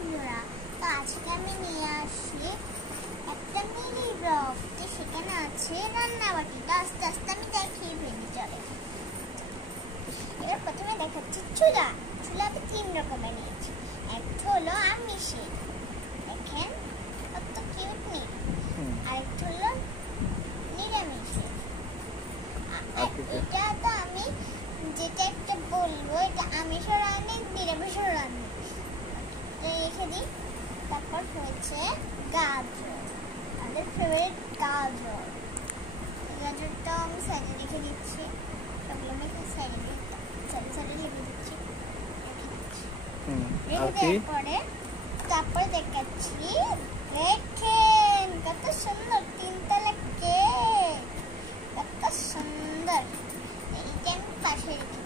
বন্ধুরা, তো আজকে আমি নিয়ে আসি একটা মিনি ব্লগ। সেখানে আছে রান্নাবাটিটা আস্তে আস্তে আমি দেখিয়ে ফেলি। চলে এবার প্রথমে দেখাচ্ছি চুলা। চুলা আমি 3 রকমের নিয়েছি। একটা হলো আমিষে, দেখেন কত কিউট নেই। আরেকটা হলো নিরামিষে। এটা তো আমি যেটা একটা বলবো, এটা আমিষও রান্নি নিরামিষও রান্নি, রেখে দিই। তারপর হয়েছে গাজর, আমাদের ফেভারিট গাজর। গাজরটা আমি সাইডে রেখে দিচ্ছি, সবগুলো আমি সাইডে রেখে দিচ্ছি। রেখে দেওয়ার পরে তারপরে দেখাচ্ছি, দেখেন কত সুন্দর 3 তলা কেক, কত সুন্দর। এইটা আমি পাশে রেখে